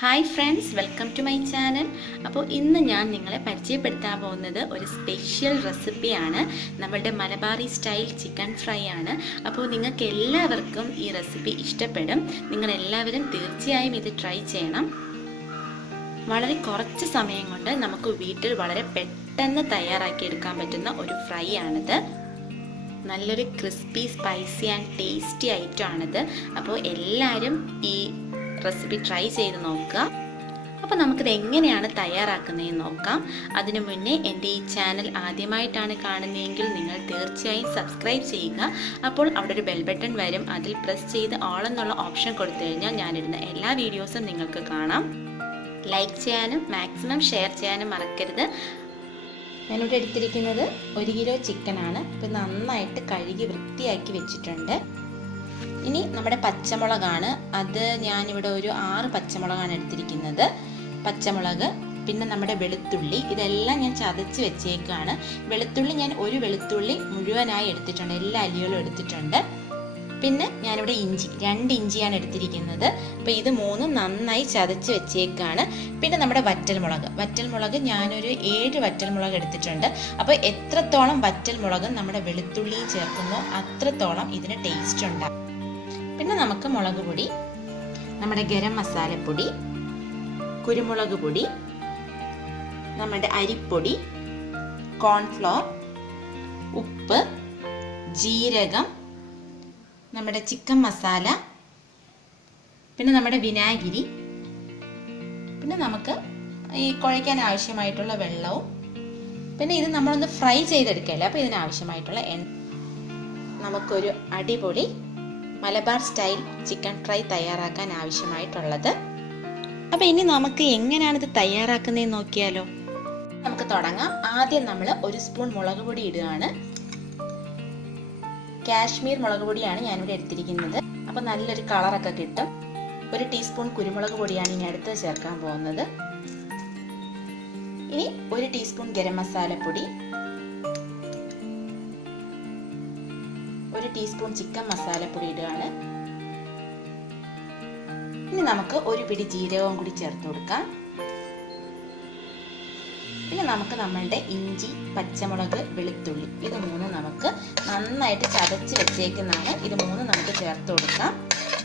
Hi friends, welcome to my channel. അപ്പോൾ ഇന്ന് ഞാൻ നിങ്ങളെ പരിചയപ്പെടുത്താൻ പോകുന്നത് ഒരു സ്പെഷ്യൽ റെസിപ്പിയാണ്. നമ്മളുടെ മലബാറി സ്റ്റൈൽ ചിക്കൻ ഫ്രൈ ആണ്. അപ്പോൾ നിങ്ങൾക്ക് എല്ലാവർക്കും ഈ റെസിപ്പി ഇഷ്ടപ്പെടും. നിങ്ങളെല്ലാവരും തീർച്ചയായും ഇത് ട്രൈ ചെയ്യണം. വളരെ കുറച്ച് സമയം കൊണ്ട് നമുക്ക് വീട്ടിൽ വളരെ പെട്ടെന്ന് തയ്യാറാക്കിയെടുക്കാൻ പറ്റുന്ന ഒരു ഫ്രൈ ആണിത്. നല്ലൊരു crispy, spicy and tasty item ആണിത്. അപ്പോൾ എല്ലാവരും ഈ റെസിപ്പി ട്രൈ ചെയ്ത് നോക്കുക. അപ്പോൾ നമുക്കിത് എങ്ങനെയാണ് തയ്യാറാക്കുന്നതെന്ന് നോക്കാം. അതിനു മുന്നേ എൻ്റെ ഈ ചാനൽ ആദ്യമായിട്ടാണ് കാണുന്നതെങ്കിൽ നിങ്ങൾ തീർച്ചയായും സബ്സ്ക്രൈബ് ചെയ്യുക. അപ്പോൾ അവിടെ ഒരു ബെൽ ബട്ടൺ വരും, അതിൽ പ്രസ് ചെയ്ത് ഓൾ എന്നുള്ള ഓപ്ഷൻ കൊടുത്തു കഴിഞ്ഞാൽ ഞാനിടുന്ന എല്ലാ വീഡിയോസും നിങ്ങൾക്ക് കാണാം. ലൈക്ക് ചെയ്യാനും മാക്സിമം ഷെയർ ചെയ്യാനും മറക്കരുത്. ഞാനിവിടെ എടുത്തിരിക്കുന്നത് 1 കിലോ ചിക്കനാണ്. ഇപ്പോൾ നന്നായിട്ട് കഴുകി വൃത്തിയാക്കി വെച്ചിട്ടുണ്ട്. ഇനി നമ്മുടെ പച്ചമുളകാണ്. അത് ഞാനിവിടെ ഒരു 6 പച്ചമുളകാണ് എടുത്തിരിക്കുന്നത്. പച്ചമുളക്, പിന്നെ നമ്മുടെ വെളുത്തുള്ളി, ഇതെല്ലാം ഞാൻ ചതച്ച് വെച്ചേക്കാണ്. വെളുത്തുള്ളി ഞാൻ ഒരു വെളുത്തുള്ളി മുഴുവനായി എടുത്തിട്ടുണ്ട്, എല്ലാ അല്ലികളും എടുത്തിട്ടുണ്ട്. പിന്നെ ഞാനിവിടെ ഇഞ്ചി 2 ഇഞ്ചിയാണ് എടുത്തിരിക്കുന്നത്. അപ്പോൾ ഇത് 3 നന്നായി ചതച്ച് വെച്ചേക്കാണ്. പിന്നെ നമ്മുടെ വറ്റൽമുളക് ഞാനൊരു 7 വറ്റൽമുളക് എടുത്തിട്ടുണ്ട്. അപ്പോൾ എത്രത്തോളം വറ്റൽമുളക് നമ്മുടെ വെളുത്തുള്ളിയിൽ ചേർക്കുന്നോ അത്രത്തോളം ഇതിന് ടേസ്റ്റ് ഉണ്ടാകും. പിന്നെ നമുക്ക് മുളക് പൊടി, നമ്മുടെ ഗരം മസാലപ്പൊടി, കുരുമുളക് പൊടി, നമ്മുടെ അരിപ്പൊടി, കോൺഫ്ലോർ, ഉപ്പ്, ജീരകം, നമ്മുടെ ചിക്കൻ മസാല, പിന്നെ നമ്മുടെ വിനാഗിരി, പിന്നെ നമുക്ക് ഈ കുഴയ്ക്കാൻ ആവശ്യമായിട്ടുള്ള വെള്ളവും, പിന്നെ ഇത് നമ്മളൊന്ന് ഫ്രൈ ചെയ്തെടുക്കല്ലേ, അപ്പോൾ ഇതിനാവശ്യമായിട്ടുള്ള നമുക്കൊരു അടിപൊളി മലബാർ സ്റ്റൈൽ ചിക്കൻ ഫ്രൈ തയ്യാറാക്കാൻ ആവശ്യമായിട്ടുള്ളത്. അപ്പോൾ ഇനി നമുക്ക് എങ്ങനെയാണിത് തയ്യാറാക്കുന്നതെന്ന് നോക്കിയാലോ. നമുക്ക് തുടങ്ങാം. ആദ്യം നമ്മൾ 1 സ്പൂൺ മുളക് പൊടി ഇടുകയാണ്. കാശ്മീർ മുളക് പൊടിയാണ് ഞാനിവിടെ എടുത്തിരിക്കുന്നത്. അപ്പോൾ നല്ലൊരു കളറൊക്കെ കിട്ടും. 1 ടീസ്പൂൺ കുരുമുളക് പൊടിയാണ് ഇനി അടുത്ത് ചേർക്കാൻ പോകുന്നത്. ഇനി 1 ടീസ്പൂൺ ഗരം മസാലപ്പൊടി, 1 ടീസ്പൂൺ ചിക്കൻ മസാലപ്പൊടി ഇടുകയാണ്. ഇനി നമുക്ക് 1 പിടി ജീരകവും കൂടി ചേർത്ത് കൊടുക്കാം. പിന്നെ നമുക്ക് നമ്മളുടെ ഇഞ്ചി, പച്ചമുളക്, വെളുത്തുള്ളി, ഇത് 3 നമുക്ക് നന്നായിട്ട് ചതച്ച് വെച്ചേക്കുന്നതാണ്. ഇത് 3 നമുക്ക് ചേർത്ത് കൊടുക്കാം.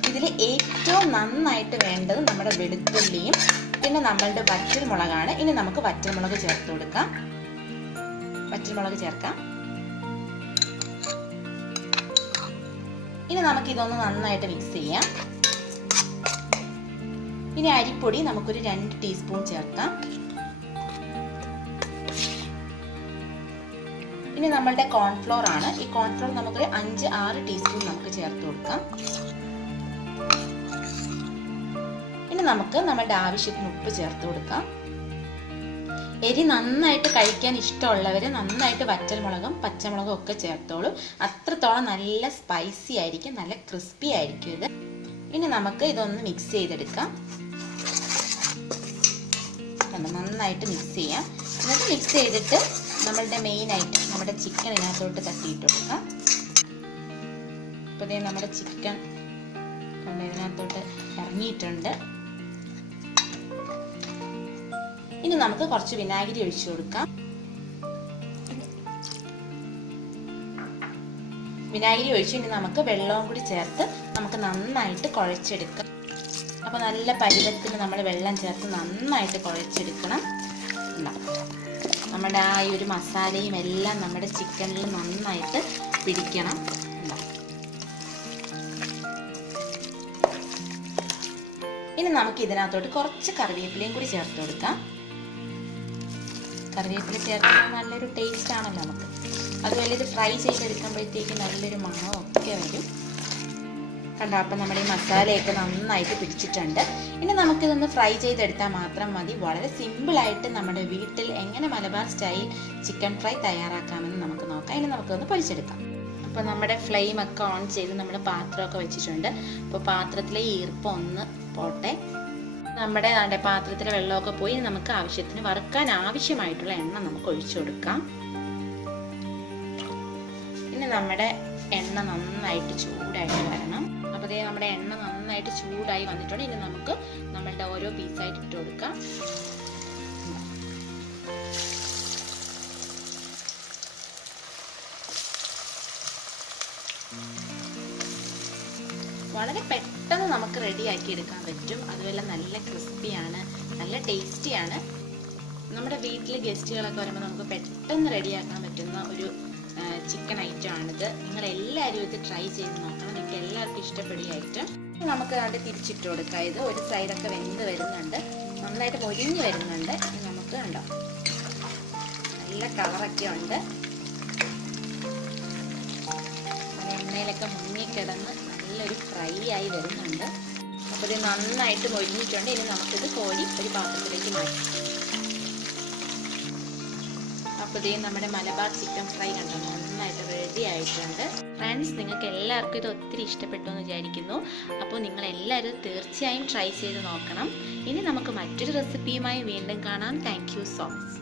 ഇതിൽ ഏറ്റവും നന്നായിട്ട് വേണ്ടത് നമ്മുടെ വെളുത്തുള്ളിയും പിന്നെ നമ്മളുടെ വറ്റൽമുളകാണ്. ഇനി നമുക്ക് വറ്റൽമുളക് ചേർത്ത് കൊടുക്കാം. വറ്റൽമുളക് ചേർക്കാം. ഇനി നമുക്ക് ഇതൊന്ന് നന്നായിട്ട് മിക്സ് ചെയ്യാം. ഇനി അരിപ്പൊടി നമുക്കൊരു 2 ടീസ്പൂൺ ചേർക്കാം. ഇനി നമ്മളുടെ കോൺഫ്ലോർ ആണ്. ഈ കോൺഫ്ലോർ നമുക്കൊരു 5-6 ടീസ്പൂൺ നമുക്ക് ചേർത്ത് കൊടുക്കാം. ഇനി നമുക്ക് നമ്മുടെ ആവശ്യത്തിന് ഉപ്പ് ചേർത്ത് കൊടുക്കാം. എരി നന്നായിട്ട് കഴിക്കാൻ ഇഷ്ടമുള്ളവർ നന്നായിട്ട് വറ്റൽമുളകും പച്ചമുളകും ഒക്കെ ചേർത്തോളൂ. അത്രത്തോളം നല്ല സ്പൈസി ആയിരിക്കും, നല്ല ക്രിസ്പി ആയിരിക്കും ഇത്. ഇനി നമുക്ക് ഇതൊന്ന് മിക്സ് ചെയ്തെടുക്കാം. നന്നായിട്ട് മിക്സ് ചെയ്യാം. എന്നിട്ട് മിക്സ് ചെയ്തിട്ട് നമ്മളുടെ മെയിനായിട്ട് നമ്മുടെ ചിക്കൻ ഇതിനകത്തോട്ട് തട്ടിയിട്ട് കൊടുക്കാം. അപ്പോൾ നമ്മുടെ ചിക്കൻ ഇതിനകത്തോട്ട് ഇറങ്ങിയിട്ടുണ്ട്. ഇനി നമുക്ക് കുറച്ച് വിനാഗിരി ഒഴിച്ചു കൊടുക്കാം. വിനാഗിരി ഒഴിച്ച് ഇനി നമുക്ക് വെള്ളവും കൂടി ചേർത്ത് നമുക്ക് നന്നായിട്ട് കുഴച്ചെടുക്കാം. അപ്പോൾ നല്ല പരുവത്തിന് നമ്മൾ വെള്ളം ചേർത്ത് നന്നായിട്ട് കുഴച്ചെടുക്കണം. നമ്മുടെ ആ ഒരു മസാലയും എല്ലാം നമ്മുടെ ചിക്കനിൽ നന്നായിട്ട് പിടിക്കണം. ഇനി നമുക്ക് ഇതിനകത്തോട്ട് കുറച്ച് കറിവേപ്പിലയും കൂടി ചേർത്ത് കൊടുക്കാം. കറിവേപ്പില ചേർക്കുന്നത് നല്ലൊരു ടേസ്റ്റ് ആണല്ലോ നമുക്ക്. അതുപോലെ ഇത് ഫ്രൈ ചെയ്തെടുക്കുമ്പോഴത്തേക്ക് നല്ലൊരു മണമൊക്കെ വരും. കണ്ടോ, അപ്പം നമ്മുടെ ഈ മസാലയൊക്കെ നന്നായിട്ട് പിടിച്ചിട്ടുണ്ട്. ഇനി നമുക്കിതൊന്ന് ഫ്രൈ ചെയ്തെടുത്താൽ മാത്രം മതി. വളരെ സിമ്പിളായിട്ട് നമ്മുടെ വീട്ടിൽ എങ്ങനെ മലബാർ സ്റ്റൈൽ ചിക്കൻ ഫ്രൈ തയ്യാറാക്കാമെന്ന് നമുക്ക് നോക്കാം. ഇനി നമുക്കൊന്ന് പൊരിച്ചെടുക്കാം. അപ്പോൾ നമ്മുടെ ഫ്ലെയിമൊക്കെ ഓൺ ചെയ്ത് നമ്മൾ പാത്രമൊക്കെ വെച്ചിട്ടുണ്ട്. അപ്പോൾ പാത്രത്തിലെ ഈർപ്പം ഒന്ന് പോട്ടെ. നമ്മുടെ പാത്രത്തിലെ വെള്ളമൊക്കെ പോയി നമുക്ക് ആവശ്യത്തിന് വറുക്കാൻ ആവശ്യമായിട്ടുള്ള എണ്ണ നമുക്ക് ഒഴിച്ചു കൊടുക്കാം. ഇനി നമ്മുടെ എണ്ണ നന്നായിട്ട് ചൂടായിട്ട് വരണം. അപ്പോൾ നമ്മുടെ എണ്ണ നന്നായി നന്നായിട്ട് ചൂടായി വന്നിട്ടുണ്ട്. ഇനി നമുക്ക് നമ്മളുടെ ഓരോ പീസായിട്ട് ഇട്ട് കൊടുക്കാം. വളരെ പെട്ടെന്ന് നമുക്ക് റെഡിയാക്കി എടുക്കാൻ പറ്റും. അതുപോലെ നല്ല ക്രിസ്പിയാണ്, നല്ല ടേസ്റ്റിയാണ്. നമ്മുടെ വീട്ടിൽ ഗസ്റ്റുകളൊക്കെ വരുമ്പോൾ നമുക്ക് പെട്ടെന്ന് റെഡിയാക്കാൻ പറ്റുന്ന ഒരു ചിക്കൻ ഐറ്റം ആണിത്. നിങ്ങൾ എല്ലാവരും ഇത് ട്രൈ ചെയ്ത് നോക്കണം. നിങ്ങൾക്ക് എല്ലാവർക്കും ഇഷ്ടപ്പെടും ഈ ഐറ്റം. നമുക്ക് കണ്ട് തിരിച്ചിട്ട് കൊടുക്കാം. ഇത് ഒരു സൈഡൊക്കെ വെന്ത് വരുന്നുണ്ട്, നന്നായിട്ട് മൊരിഞ്ഞ് വരുന്നുണ്ട്. നമുക്ക് കണ്ടോ നല്ല കളറൊക്കെ ഉണ്ട്, എണ്ണയിലൊക്കെ മുങ്ങിക്കിടന്ന് നല്ലൊരു ഫ്രൈ ആയി വരുന്നുണ്ട്. അപ്പോൾ ഇത് നന്നായിട്ട് മൊരിഞ്ഞിട്ടുണ്ട്. ഇനി നമുക്കിത് കോരി ഒരു പാത്രത്തിലേക്ക് മാറ്റാം. അപ്പോൾ ഇതേ നമ്മുടെ മലബാർ ചിക്കൻ ഫ്രൈ കണ്ടോ നന്നായിട്ട് റെഡി ആയിട്ടുണ്ട്. ഫ്രണ്ട്സ്, നിങ്ങൾക്ക് എല്ലാവർക്കും ഇത് ഒത്തിരി ഇഷ്ടപ്പെട്ടു എന്ന് വിചാരിക്കുന്നു. അപ്പോൾ നിങ്ങളെല്ലാവരും തീർച്ചയായും ട്രൈ ചെയ്ത് നോക്കണം. ഇനി നമുക്ക് മറ്റൊരു റെസിപ്പിയുമായി വീണ്ടും കാണാം. Thank you so much.